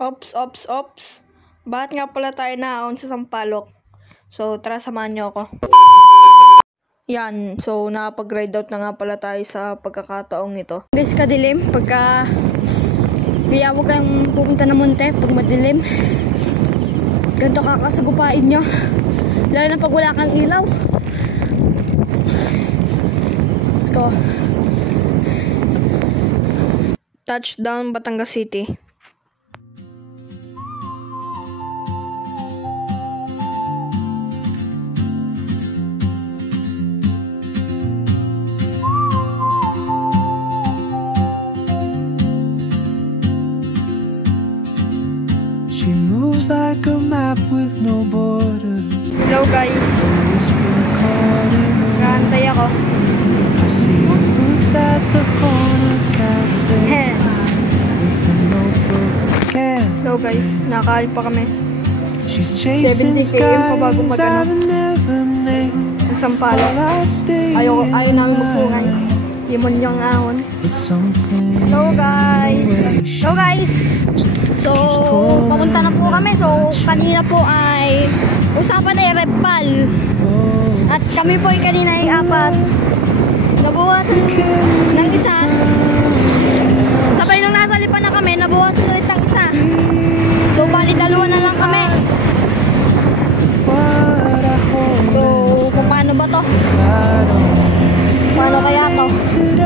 Ops, ops, ops. Bakit nga pala tayo naon sa Sampaloc? So, tara samahan niyo ako. Yan, so nakapag-ride out na nga pala tayo sa pagkakataong ito. Guys, kadilim, pagka kaya huwag kayong pupunta ng monte pag madilim. Ganito kakasagupain nyo. Lalo na pag wala kang ilaw. Let's go. Touchdown, Batangas City. She moves like a map with no borders. Hello guys. Nakahantay ako. I see her boots at the corner cafe with a notebook and Hello guys, nakakain pa kami. she's chasing 70 km pa bago skies magano. I've never named. Ang Sampaloc. While I stay Ayaw namin magsungay. Limon yung ahon. with something. Hello guys. Hello guys. So, papunta na po kami. So, kanina po ay usapan ay repal. At kami po ay kanina ay 4. Nabawasan ng isa. Sabay nung nasa lipan na kami, nabawasan ulit ng isa. So, bali 2 na lang kami. So, kung paano ba to? Paano kaya to? 2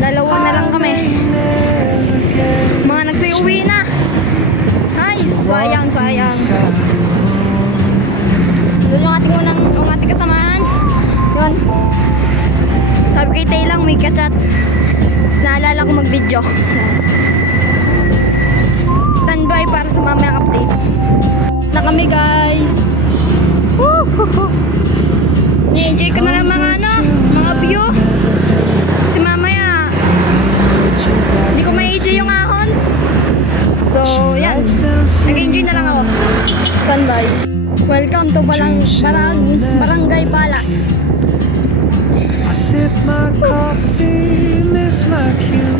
na lang kami. Mga nagsayuwi na. Ay, sayang. Yun yung ating kasamahan. Yun. Sabi kay Tay lang, may kachat. Tapos naalala ko mag-video. Standby para sa mamayang update. Na kami guys. I-enjoy ko na lang mga view. Kasi mamaya hindi ko ma-enjoy yung ahon. So, yan. Nag-enjoy na lang ako. Standby. Welcome to Barangay Palas. I sip my coffee, miss my cue.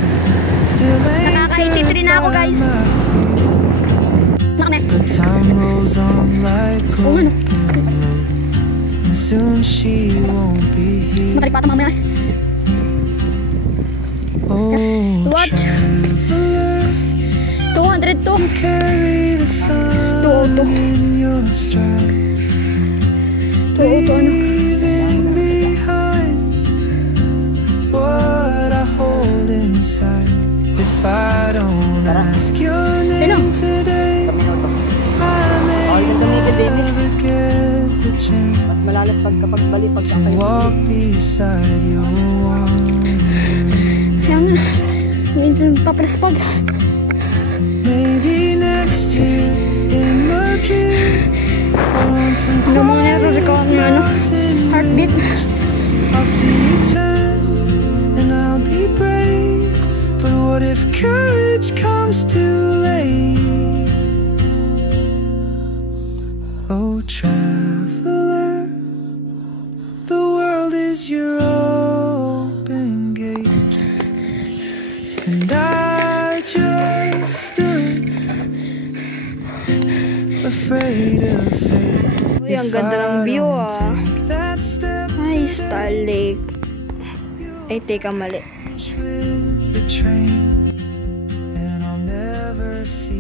Nakaka-83 na ako guys. The time rolls on like open roads, and soon she won't be here. Makaripata mamaya. Oh, What? traveler, 202. carry the sun 202. in your stride, 202 ano? leaving behind what I hold inside. If I don't ask your name today, I may never get the chance to walk beside your wandering Yan. Hindi papalaspag. Maybe next year in Madrid, on some Ano mga nare-record ng heartbeat. I'll see you turn and I'll be brave. But what if courage comes too late? Oh, traveler, the world is your open gate, and I just stood afraid of fate. Uy, ang ganda ng view ah. Ay, Star Lake. Ay, teka, mali. With the train, and I'll never see